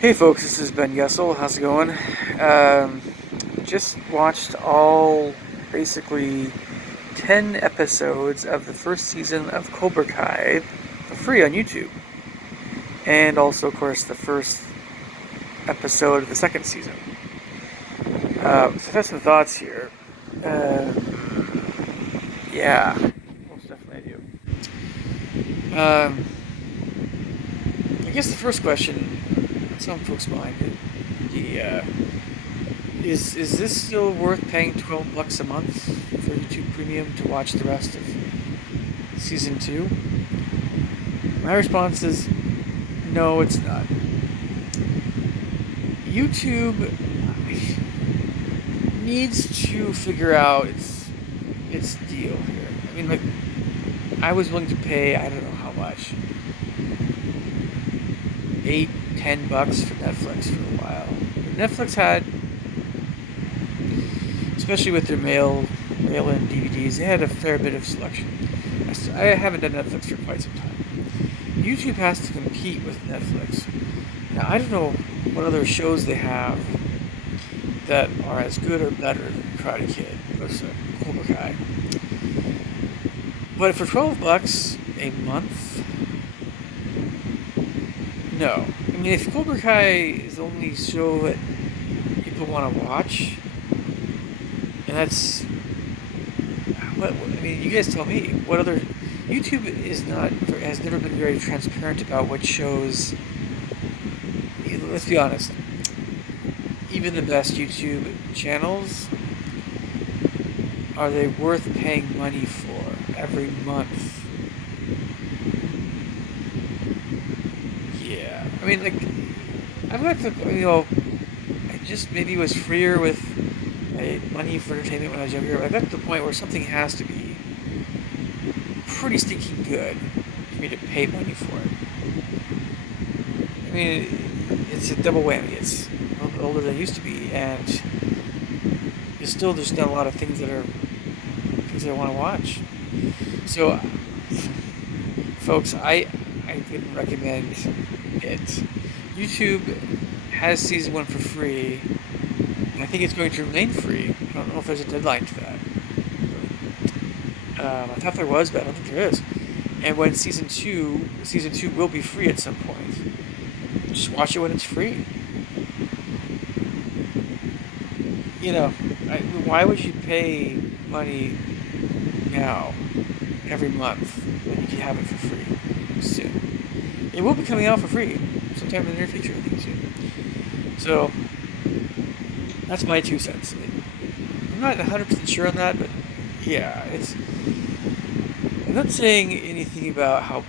Hey folks, this is Ben Yessel. How's it going? Um, just watched all basically 10 episodes of the first season of Cobra Kai for free on YouTube. And also, of course, the first episode of the second season. So I have some thoughts here. Uh, yeah, most definitely I do. I guess the first question on some folks' mind the is this still worth paying $12 a month for YouTube Premium to watch the rest of season two? My response is no, it's not. YouTube needs to figure out its deal here. I mean, like, I was willing to pay, I don't know how much, $8, $10 for Netflix for a while. Netflix had, especially with their mail-in DVDs, they had a fair bit of selection. I haven't done Netflix for quite some time. YouTube has to compete with Netflix. Now, I don't know what other shows they have that are as good or better than Karate Kid or Cobra Kai. But for $12 a month, no. I mean, if Cobra Kai is the only show that people want to watch, and that's what I mean. You guys tell me what other YouTube is not has never been very transparent about what shows. Let's be honest. Even the best YouTube channels, are they worth paying money for every month? Yeah, I mean, like, I've got to, I just maybe was freer with money for entertainment when I was younger, but I got to the point where something has to be pretty stinking good for me to pay money for it. I mean, it's a double whammy. It's a little bit older than it used to be, and there's not a lot of things that I want to watch. So, folks, I wouldn't recommend it. YouTube has season one for free, and I think it's going to remain free. I don't know if there's a deadline to that. I thought there was, but I don't think there is. And when season two will be free at some point. Just watch it when it's free. You know, why would you pay money now, every month, when you can have it for free soon? It will be coming out for free sometime in the near future, I think, soon. So, that's my 2 cents. I'm not 100% sure on that, but yeah, I'm not saying anything about how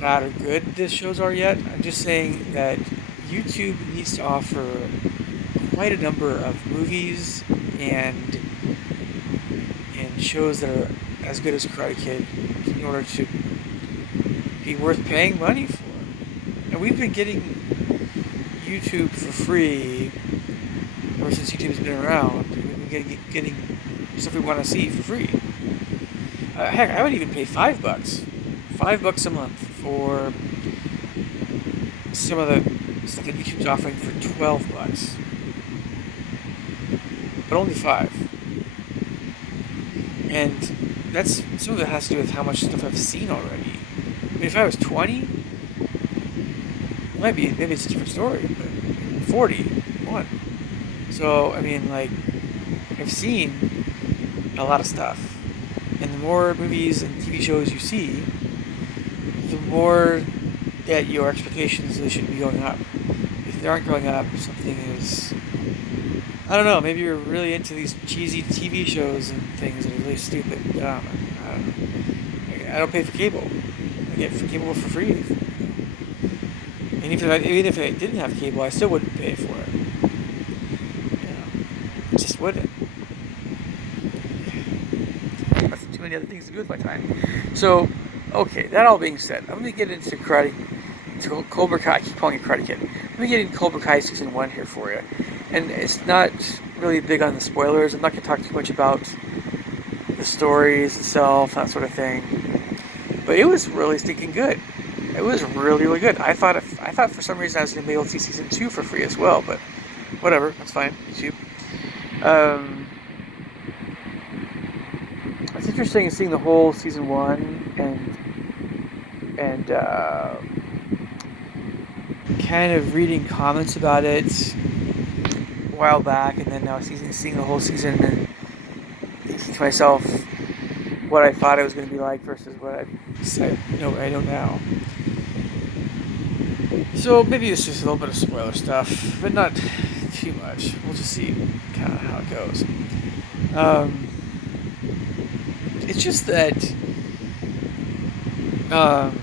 bad or good the shows are yet. I'm just saying that YouTube needs to offer quite a number of movies and shows that are as good as Karate Kid in order to be worth paying money for. And we've been getting YouTube for free ever since YouTube's been around. We've been getting stuff we want to see for free. Heck, I would even pay $5, $5 a month for some of the stuff that YouTube's offering for $12, but only five. And that's some of it has to do with how much stuff I've seen already. I mean, if I was 20, maybe it's a different story, but 41. So I mean, like, I've seen a lot of stuff. And the more movies and TV shows you see, the more that your expectations they should be going up. If they aren't going up, something is, I don't know, maybe you're really into these cheesy TV shows and things that are really stupid and dumb. I don't know. I don't pay for cable. I get for cable for free. And even if I didn't have cable, I still wouldn't pay for it. I just wouldn't. That's too many other things to do with my time. So, okay, that all being said, I'm going to get into Cobra Kai. I keep calling it Karate Kid. Let me get into Cobra Kai season 1 here for you. And it's not really big on the spoilers. I'm not going to talk too much about the stories itself, that sort of thing. But it was really stinking good. It was really, really good. I thought for some reason I was going to be able to see season two for free as well, but whatever, that's fine. YouTube. Um, it's interesting seeing the whole season one and kind of reading comments about it a while back, and then now seeing the whole season and thinking to myself what I thought it was going to be like versus what I know now. So maybe it's just a little bit of spoiler stuff, but not too much. We'll just see kind of how it goes. Um, it's just that um,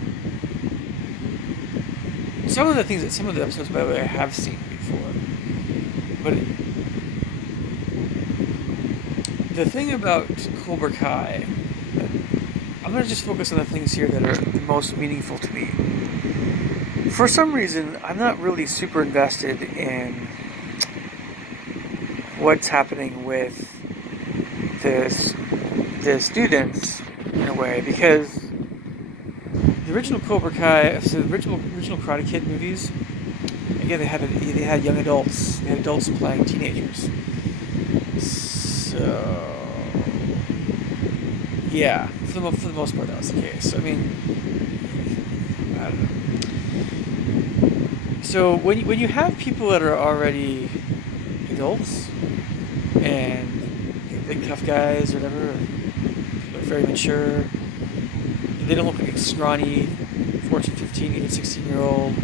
some of the episodes, by the way, I have seen before. But the thing about Cobra Kai, I'm gonna just focus on the things here that are the most meaningful to me. For some reason, I'm not really super invested in what's happening with this the students in a way because the original Cobra Kai, so the original Karate Kid movies, again they had young adults, they had adults playing teenagers. So yeah, for the most part that was the case. I mean, I don't know. So when you have people that are already adults and big tough guys or whatever, are very mature, they don't look like a scrawny 14, 15, even 16-year-old.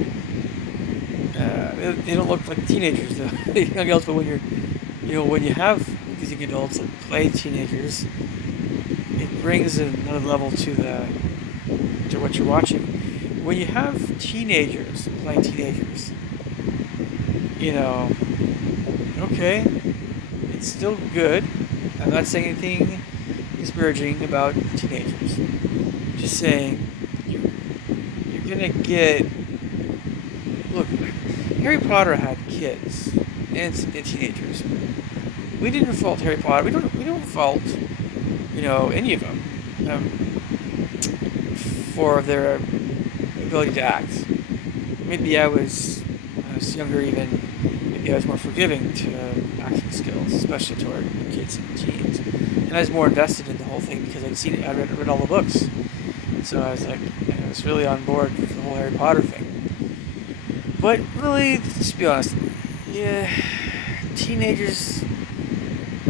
They don't look like teenagers, though. Young adults. But when you have these young adults that play teenagers, it brings another level to what you're watching. When you have teenagers playing teenagers, you know, okay, it's still good. I'm not saying anything disparaging about teenagers. Just saying, you're gonna get. Look, Harry Potter had kids and teenagers. We didn't fault Harry Potter. We don't fault any of them for their ability to act. Maybe I was younger even. Maybe I was more forgiving to acting skills, especially toward kids and teens. And I was more invested in the whole thing because I'd seen it. I read all the books, so I was like, I was really on board with the whole Harry Potter thing. But really, let's be honest, yeah, teenagers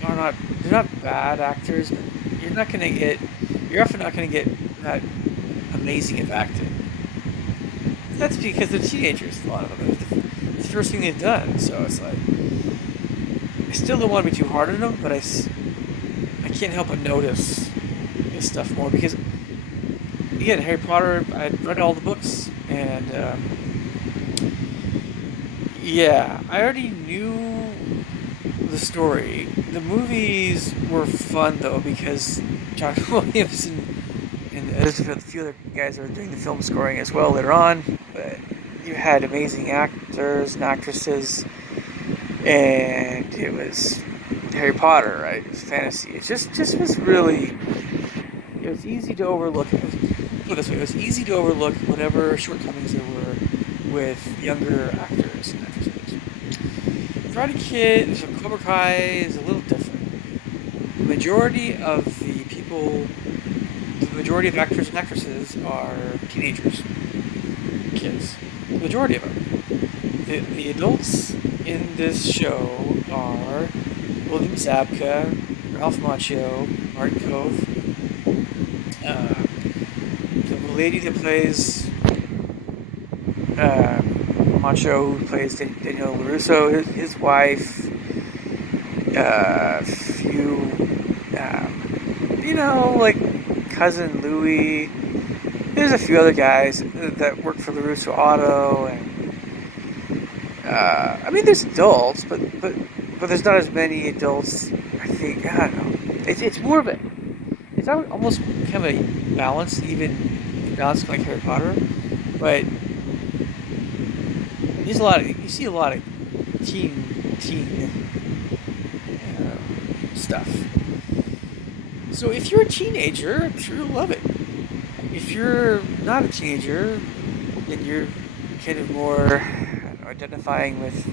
are not, they're not bad actors, but you're often not gonna get that amazing at acting. That's because they're teenagers, a lot of them. It's the first thing they've done, so it's like, I still don't want to be too hard on them, but I can't help but notice this stuff more because, again, Harry Potter, I read all the books, and yeah, I already knew the story. The movies were fun though because John Williams and there's a few other guys that are doing the film scoring as well later on. But you had amazing actors and actresses, and it was Harry Potter, right? It was fantasy. It just was really. It was easy to overlook. Put it this way, it was easy to overlook whatever shortcomings there were with younger actors and actresses. Karate Kid, so Cobra Kai is a little different. The majority of the majority of actors and actresses are teenagers, kids. The majority of them. The adults in this show are William Zabka, Ralph Macchio, Martin Cove, the lady that plays Macho, who plays Daniel LaRusso, his wife, few, like cousin Louie. There's a few other guys that work for LaRusso Auto, and I mean, there's adults, but there's not as many adults. I think I don't know. It's more of a, it's almost kind of a balance, even balance like Harry Potter, but. You see a lot of teen stuff. So if you're a teenager, I'm sure you'll love it. If you're not a teenager, and you're kind of more identifying with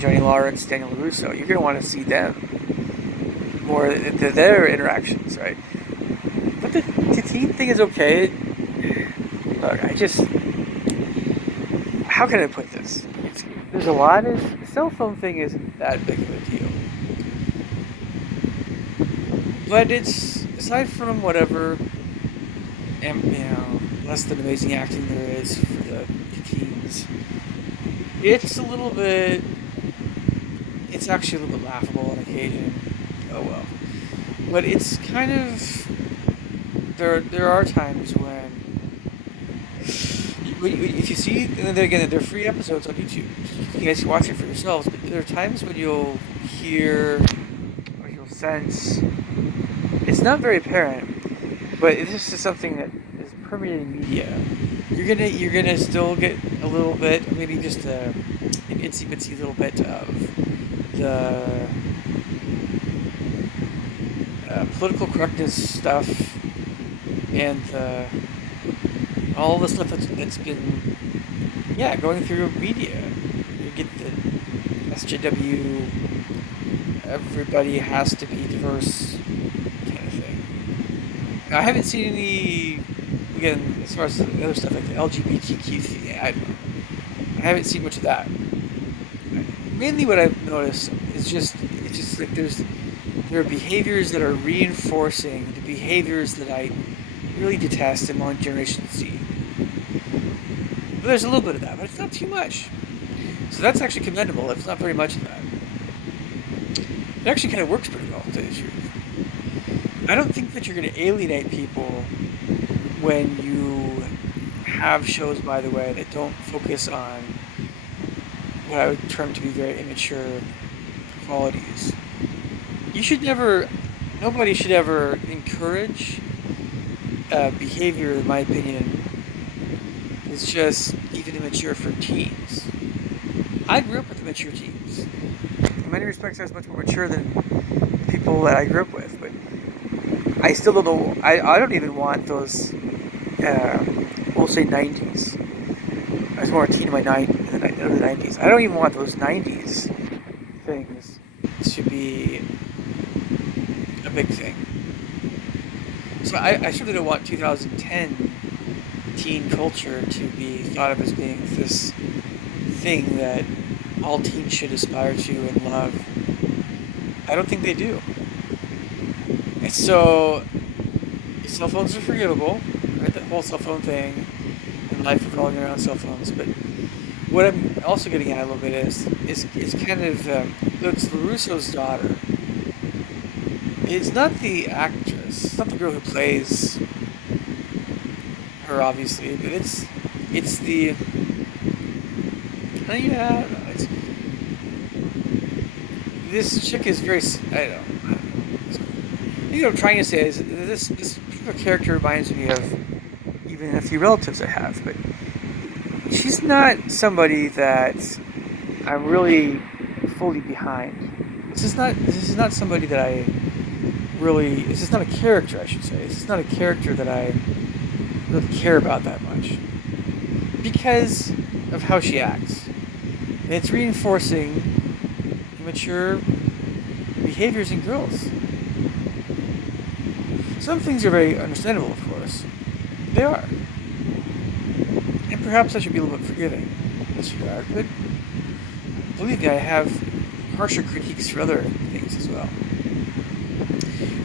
Johnny Lawrence, Daniel LaRusso, you're gonna want to see them more, their interactions, right? But the teen thing is okay. Look, how can I put this? There's a lot of the cell phone thing isn't that big of a deal, but it's aside from whatever, less than amazing acting there is for the teens. It's a little bit. It's actually a little bit laughable on occasion. Oh well, but it's kind of there are times when if you see, and then again, they're free episodes on YouTube. You guys can watch it for yourselves. But there are times when you'll hear or you'll sense. It's not very apparent, but this is something that is permeating media. You're gonna still get a little bit, maybe just an itsy bitsy little bit of the political correctness stuff and all the stuff that's been going through media. You get the SJW, everybody has to be diverse kind of thing. Now, I haven't seen any, again, as far as the other stuff like the LGBTQ thing, I haven't seen much of that. Mainly what I've noticed is it's just like there are behaviors that are reinforcing the behaviors that I really detest among Generation Z. But there's a little bit of that, but it's not too much. So that's actually commendable. It's not very much of that. It actually kind of works pretty well, to tell you the truth. I don't think that you're going to alienate people when you have shows, by the way, that don't focus on what I would term to be very immature qualities. Nobody should ever encourage behavior, in my opinion, is just even immature for teens. I grew up with immature teens. In many respects, I was much more mature than people that I grew up with, but I still don't know. I don't even want those, we'll say 90s. I was more a teen in the 90s. I don't even want those 90s things to be a big thing. So I certainly don't want 2010 teen culture to be thought of as being this thing that all teens should aspire to and love. I don't think they do. And so, cell phones are forgivable, right? The whole cell phone thing and life revolving around cell phones. But what I'm also getting at a little bit is kind of it's LaRusso's daughter. It's not the actress. It's not the girl who plays her, obviously, but it's the. I don't know. This chick is very. I don't know. What I'm trying to say is this particular character reminds me of even a few relatives I have, but she's not somebody that I'm really fully behind. This is not somebody that I really. This is not a character, I should say. This is not a character that I really care about that much because of how she acts. And it's reinforcing immature behaviors in girls. Some things are very understandable, of course. They are. And perhaps I should be a little bit forgiving in this regard, but believe me, I have harsher critiques for other things as well.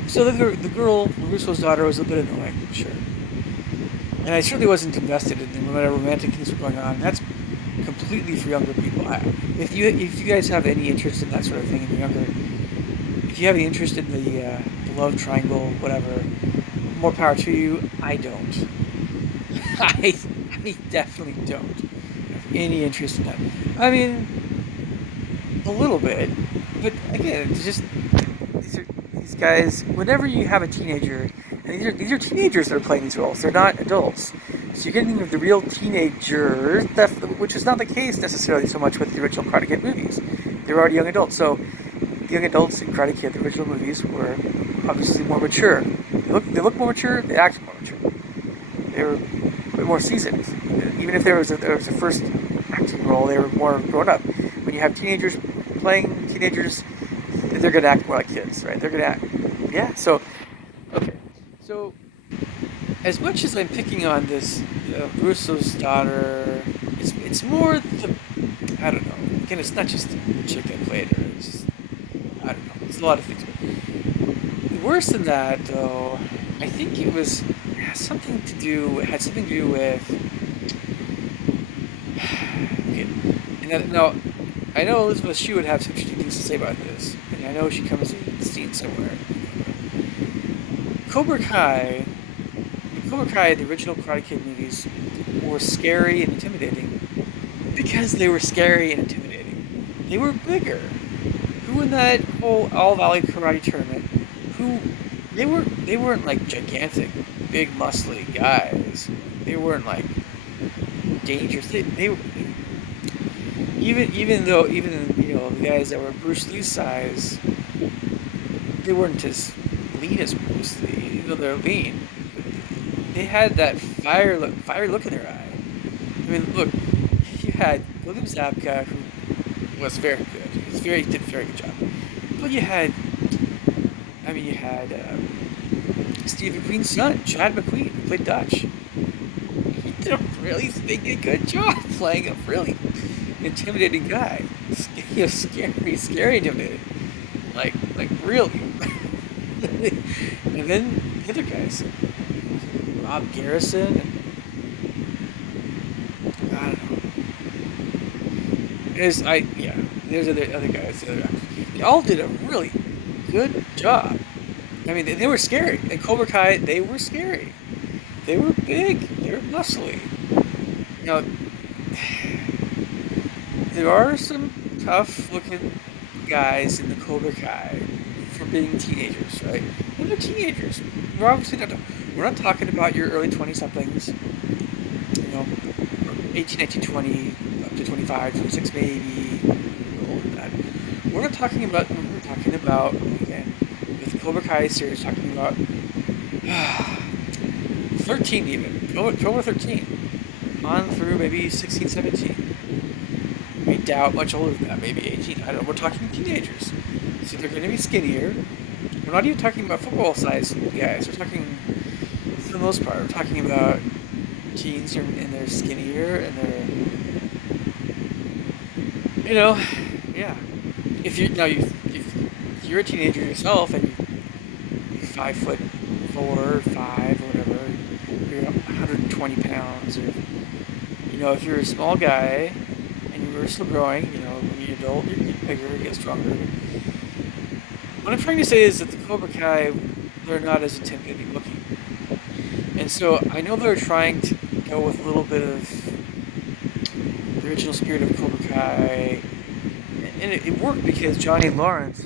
So the girl, Russo's daughter, was a bit annoying, sure. And I certainly wasn't invested in whatever romantic things were going on. That's completely for younger people. If you guys have any interest in that sort of thing and you're younger, if you have any interest in the love triangle, whatever, more power to you. I don't. I definitely don't have any interest in that. I mean, a little bit, but again, it's just these guys. Whenever you have a teenager, and these are teenagers that are playing these roles. They're not adults. So you're getting the real teenagers, which is not the case necessarily so much with the original Karate Kid movies. They're already young adults. So the young adults in Karate Kid, the original movies, were obviously more mature. They look more mature. They act more mature. They were bit more seasoned. Even if there was a first acting role, they were more grown up. When you have teenagers playing teenagers, they're gonna act more like kids, right? They're gonna act, yeah. So okay, so as much as I'm picking on this Russo's daughter, it's more the, I don't know. Again, it's not just the chick that played her. It's just, I don't know. It's a lot of things. But worse than that, though, I think it was something to do. It had something to do with. Okay, now, I know Elizabeth Shue would have some interesting things to say about this, and I know she comes in the scene somewhere. Cobra Kai, Cobra Kai, the original Karate Kid movies, were scary and intimidating because they were scary and intimidating. They were bigger. Who in that whole All Valley Karate tournament? Who they weren't like gigantic, big, muscly guys. They weren't like dangerous. They were even the guys that were Bruce Lee's size, they weren't as lean as Bruce Lee. Even though they're lean, they had that fiery look in their eye. I mean, look, you had William Zabka, who was very good. He did a very good job. But you had Steve McQueen's son, Chad McQueen, who played Dutch. He did a really good job playing a really intimidating guy. Scary, intimidating. Like really. And then the other guys, Rob Garrison, and I don't know. There's other guys. They all did a really good job. I mean, they were scary. In Cobra Kai, they were scary. They were big. They were muscly. Now, there are some tough-looking guys in the Cobra Kai for being teenagers, right? And they're teenagers. We're obviously not. We're not talking about your early 20-somethings. 18, 19, 20, up to 25, 26 maybe. Older than that. We're talking about again with the Cobra Kai series, talking about 13 even, 12 or 13, on through maybe 16, 17. I doubt much older than that, maybe 18. I don't know. We're talking teenagers, so they're going to be skinnier. We're not even talking about football-sized guys. We're talking, for the most part, we're talking about teens and they're skinnier and they're, yeah. If you're a teenager yourself and you're 5'4", 5 or whatever, you're 120 pounds, or if you're a small guy and you're still growing, when you're adult, you get bigger, you get stronger. What I'm trying to say is that the Cobra Kai, they're not as intimidating looking. And so I know they're trying to go with a little bit of the original spirit of Cobra Kai, and it worked because Johnny Lawrence,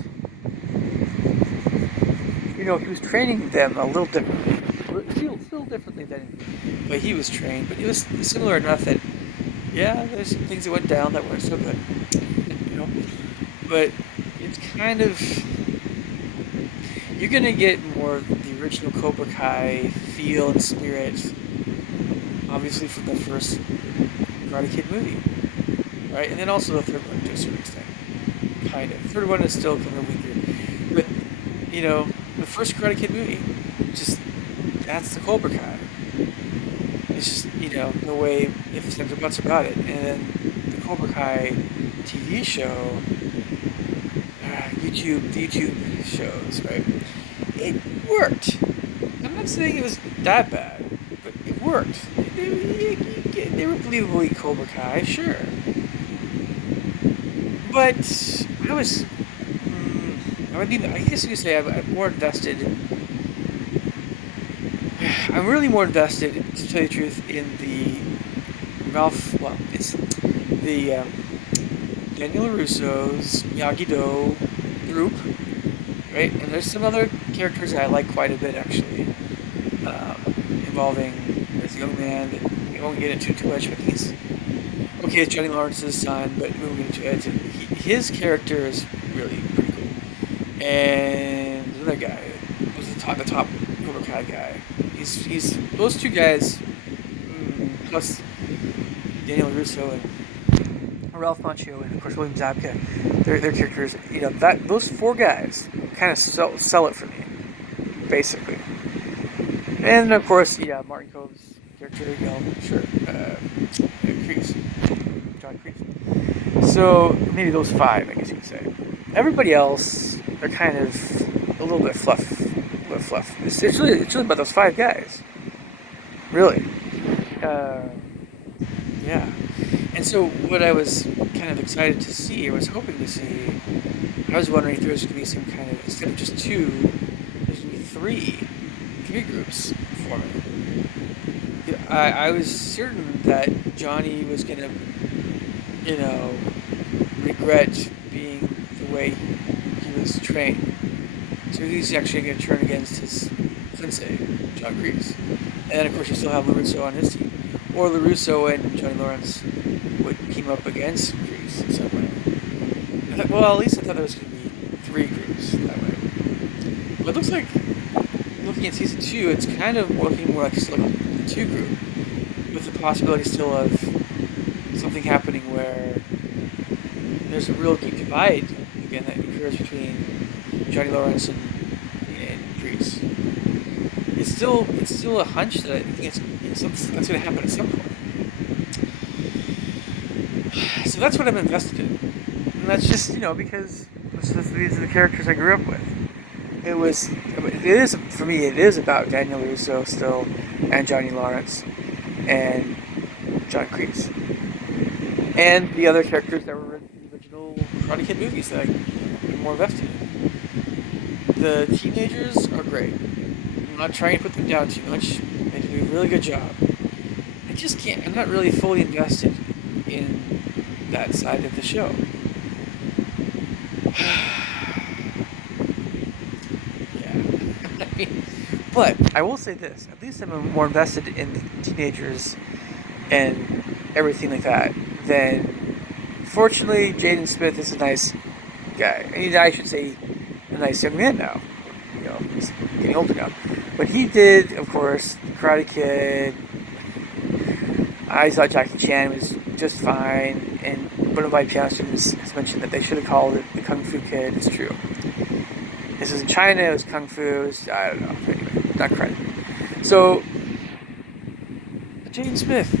he was training them a little differently, still differently but he was trained. But it was similar enough that, yeah, there's some things that went down that weren't so good, But it's kind of, you're gonna get more of the original Cobra Kai feel and spirit, obviously from the first Karate Kid movie, right? And then also the third one to a certain extent, kind of. The third one is still kind of weaker, but the first Karate Kid movie, just that's the Cobra Kai. It's just no way ifs, ands, or buts about it. And then the Cobra Kai TV show, the YouTube shows, right? It worked. I'm not saying it was that bad, but it worked. They were believably Cobra Kai, sure. But I guess you could say I'm more invested. I'm really more invested, to tell you the truth, in the it's the Daniel LaRusso's Miyagi-Do group, right? And there's some other characters that I like quite a bit, actually, involving this young man that we won't get into too much, but it's Johnny Lawrence's son, but we won't get into it. His character is really pretty cool. And the other guy was the top Cobra Kai guy. He's those two guys. plus Daniel Russo and Ralph Macchio and of course William Zabka, their characters, that those four guys kind of sell it for me, basically. And of course, yeah, Martin Cove's character, sure, Kreese, John Kreese. So maybe those five, I guess you could say. Everybody else, they're kind of a little bit fluff. It's really about those five guys, really. Uh, yeah. And so what I was kind of excited to see, or was hoping to see, I was wondering if there was going to be some kind of, instead of just two, there's going to be three groups forming. I was certain that Johnny was going to, regret being the way he was trained. So he's actually going to turn against his sensei, John Kreese. And then, of course, you still have LaRusso on his team. Or LaRusso and Johnny Lawrence would team up against Kreese in some way. I thought, well, at least I thought there was going to be three groups that way. But it looks like, looking at season 2, it's kind of looking more like just like a two group, with the possibility still of something happening where there's a real deep divide again that occurs between Johnny Lawrence and Kreese. It's still a hunch that I think that's going to happen at some point. So that's what I'm invested in, and that's just because these are the characters I grew up with. It is for me. It is about Daniel Russo still, and Johnny Lawrence, and John Kreese, and the other characters that were in the original Karate Kid movies that I'm more invested in. The teenagers are great. I'm not trying to put them down too much. They do a really good job. I just can't. I'm not really fully invested in that side of the show. Yeah. But I will say this: at least I'm more invested in the teenagers and everything like that than. Fortunately, Jaden Smith is a nice guy. I should say, a nice young man now. He's getting older now. But he did, of course, Karate Kid. I thought Jackie Chan was just fine, and one of my piano students has mentioned that they should have called it the Kung Fu Kid. It's true. This is in China, it was Kung Fu, I don't know, anyway, not credit. So, Jaden Smith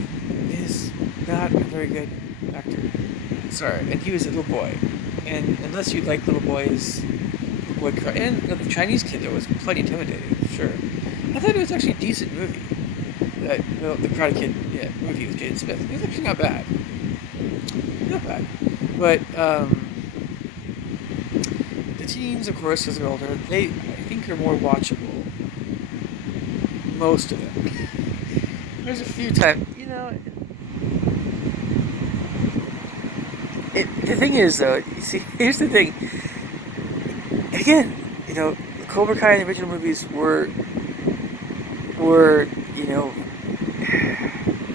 is not a very good actor. Sorry, and he was a little boy. And unless you like little boys, and the Chinese kid though was plenty intimidating, sure. I thought it was actually a decent movie. The Karate Kid movie with Jaden Smith. It was actually not bad. Not bad. But the teens, of course, as they're older, I think are more watchable. Most of them. There's a few times, the thing is, though, you see, here's the thing. Again, Cobra Kai and the original movies were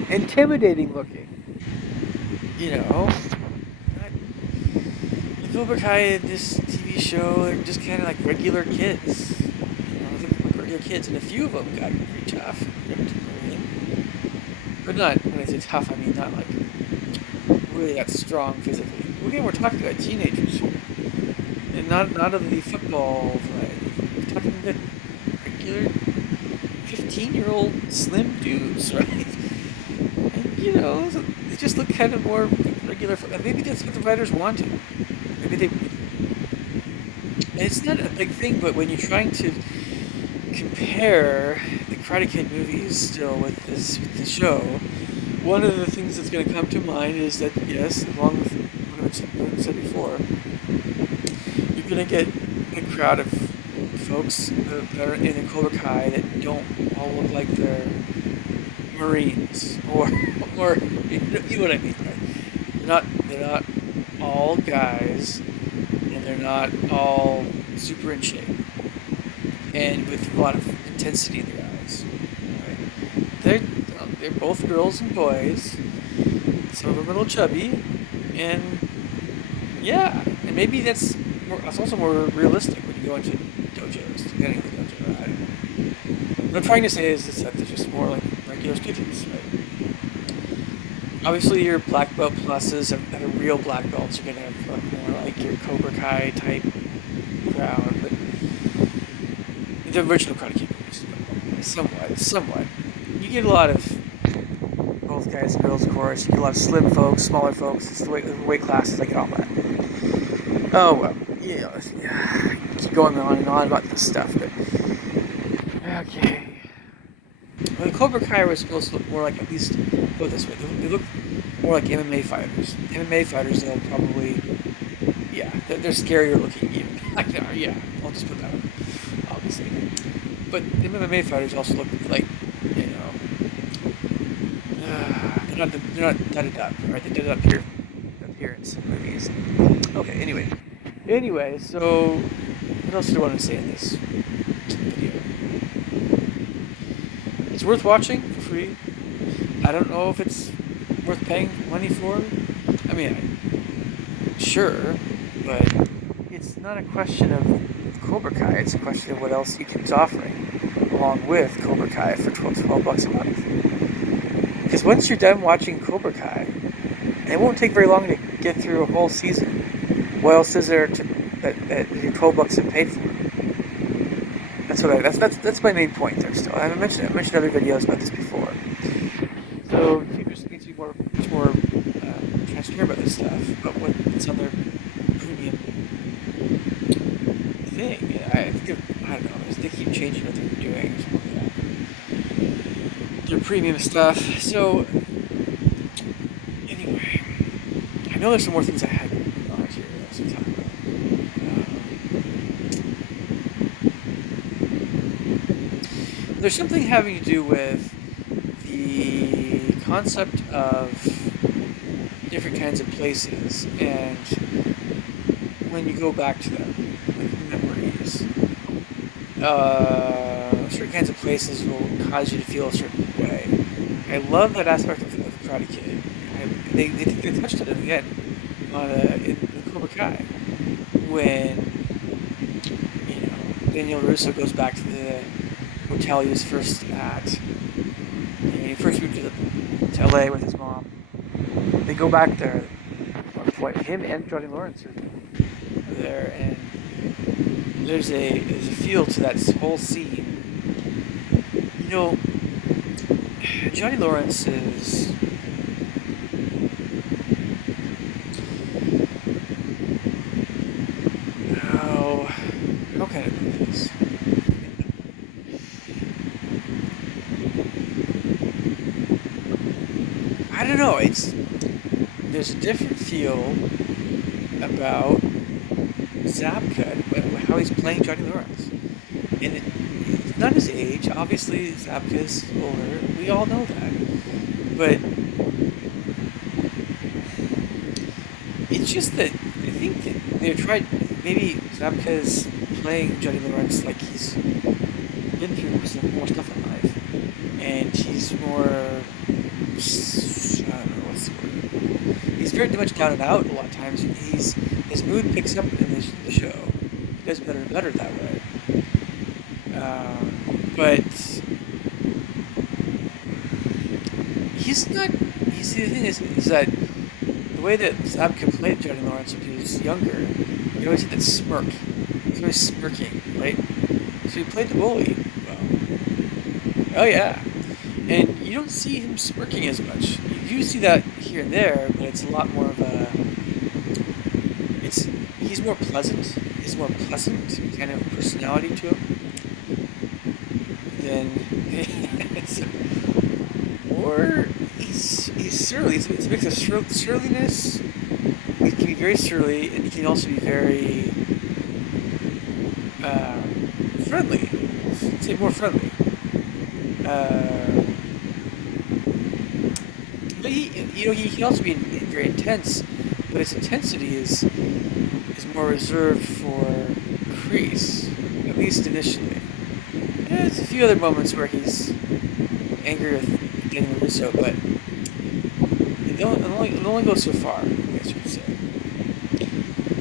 intimidating looking. The Cobra Kai in this TV show, they're just kind of like regular kids. Like regular kids, and a few of them got pretty tough. But not, when I say tough, I mean not like really that strong physically. Again, we're talking about teenagers here. And not of the football variety. We're talking about regular 15-year-old slim dudes, right? And, they just look kind of more regular. Maybe that's what the writers wanted. Maybe they. And it's not a big thing, but when you're trying to compare the Karate Kid movies still with the show, one of the things that's going to come to mind is that, yes, along with what I said before, you're going to get a crowd of folks that are in the Cobra Kai that don't all look like they're Marines or you know what I mean, right? They're not all guys, and they're not all super in shape, and with a lot of intensity in their eyes. Right? They're both girls and boys. Some of them are a little chubby, and yeah, and maybe that's also more realistic when you go into dojos, depending on the dojo. I don't know. What I'm trying to say is that they're just more like regular students, right? Obviously, your black belt pluses and the real black belts are gonna look more like your Cobra Kai type crowd, but the original Karate Kid movies, somewhat. You get a lot of both guys and girls, of course. You get a lot of slim folks, smaller folks. It's the weight classes. I get all that. Oh well, yeah. Keep going on and on about this stuff, but okay. Well, the Cobra Kai was supposed to look more like, at least put it this way, they look more like MMA fighters. MMA fighters, they'll probably, yeah, they're scarier looking even. Like they are, yeah. I'll just put that on, obviously. But the MMA fighters also look like, you know, they're not dudded up, right? They did it up here, appearance in movies. Okay, anyway, so what else do I want to say in this video? It's worth watching for free. I don't know if it's worth paying money for. I mean, sure, but it's not a question of Cobra Kai. It's a question of what else YouTube's offering, along with Cobra Kai for 12 bucks a month. Because once you're done watching Cobra Kai, it won't take very long to get through a whole season. What else is there that your 12 bucks have paid for? That's my main point there. Still, I mentioned other videos about this before. So YouTube just needs to be much more transparent about this stuff, about what's on their premium thing. I think I don't know. They keep changing what they're doing. Their premium stuff. So anyway, I know there's some more things I had on here to talk about. There's something having to do with the concept of different kinds of places, and when you go back to them, like memories, certain kinds of places will cause you to feel a certain way. I love that aspect of Karate Kid. They touched on it again in Cobra Kai when Daniel Russo goes back to the hotel he was first at. He first moved to LA with his mom. They go back there at one point. Him and Johnny Lawrence are there, and there's a feel to that whole scene. Johnny Lawrence is how can I put this? I don't know. There's a different feel about Zabka, how he's playing Johnny Lawrence, and it's not his age. Obviously, Zabka's older. We all know that, but it's just that I think that they're trying. Maybe Zabka's playing Johnny Lawrence like he's been through some more stuff in life, and he's more. I don't know what's the word. He's very much down and out a lot of times. His mood picks up in the show. He does better and better that way. But he's not. You see, the thing is that the way that Zabka played Johnny Lawrence when he was younger, you always had that smirk. He was always smirking, right? So he played the bully well. Oh yeah. And you don't see him smirking as much. You do see that here and there, but it's a lot more of a. He's more pleasant. He's more pleasant kind of personality to him than. Or he's surly. It's a mix of surliness. He can be very surly, and he can also be very friendly. I'd say more friendly. But he can also be very intense, but his intensity is more reserved for Kreese, at least initially. There's a few other moments where he's angry with Daniel Russo, but it only goes so far, I guess you could say.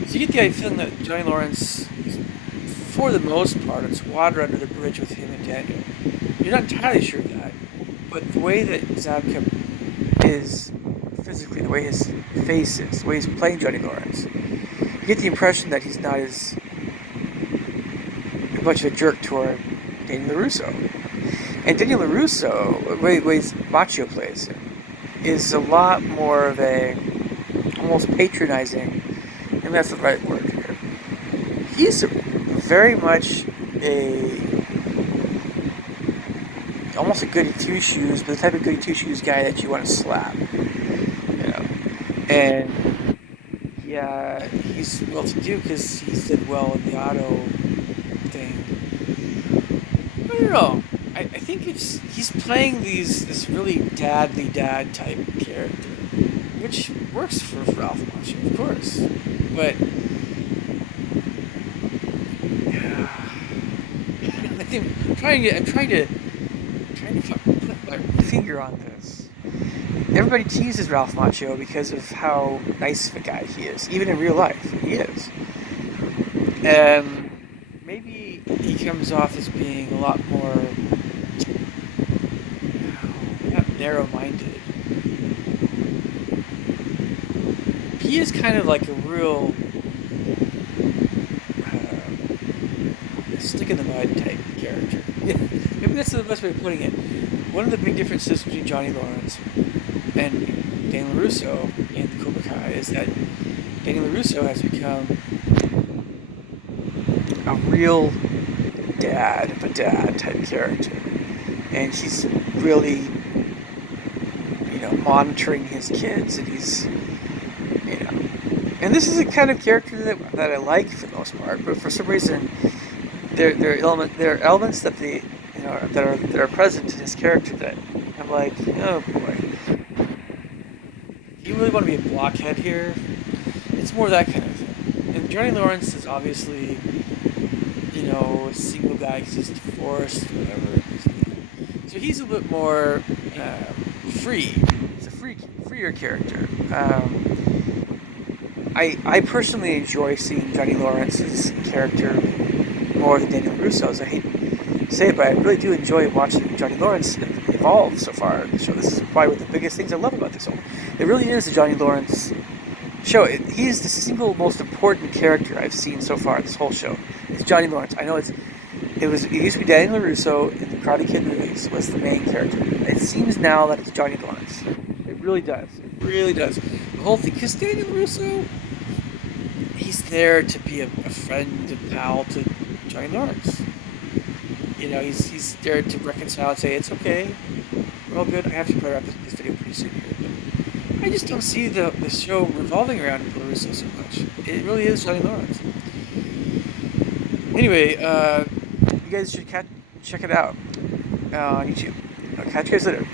So you get the feeling that Johnny Lawrence, for the most part, it's water under the bridge with him and Daniel. You're not entirely sure of that, but the way that Zabka is physically, the way his face is, the way he's playing Johnny Lawrence. You get the impression that he's not as much of a jerk toward Daniel LaRusso. And Daniel LaRusso, the way Macchio plays him, is a lot more of a almost patronizing, and that's the right word here. He's very much a almost a goody two shoes, but the type of goody two shoes guy that you want to slap, you know. And yeah, he's well to do because he did well in the auto thing. I don't know. I think he's playing this really dadly dad type character, which works for Ralph Macchio, of course. But yeah, I think I'm trying to put my finger on this. Everybody teases Ralph Macchio because of how nice of a guy he is, even in real life. He is, and maybe he comes off as being a lot more not narrow-minded. He is kind of like a real stick in the mud type character. Maybe that's the best way of putting it. One of the big differences between Johnny Lawrence and Daniel LaRusso in Cobra Kai is that Daniel LaRusso has become a real dad type character, and he's really, monitoring his kids, and he's, and this is a kind of character that I like for the most part, but for some reason, there are elements that that are present in his character that I'm like, oh boy, you really want to be a blockhead here? It's more that kind of thing. And Johnny Lawrence is obviously, a single guy because he's divorced, whatever. So he's a bit more free. He's a freer character. I personally enjoy seeing Johnny Lawrence's character more than Daniel LaRusso's. I hate to say it, but I really do enjoy watching Johnny Lawrence evolve so far in the show. This is probably one of the biggest things I love about this show. It really is the Johnny Lawrence show. He's the single most important character I've seen so far in this whole show. It's Johnny Lawrence. I know it used to be Daniel LaRusso in the Karate Kid movies was the main character. It seems now that it's Johnny Lawrence. It really does. It really does. The whole thing, because Daniel LaRusso, he's there to be a friend and pal to Johnny Lawrence. He's there to reconcile and say, it's okay, we're all good. I have to put out this video pretty soon here, but I just don't see the show revolving around LaRusso so much. It really is Johnny Lawrence. Anyway, you guys should check it out on YouTube. I'll catch you guys later.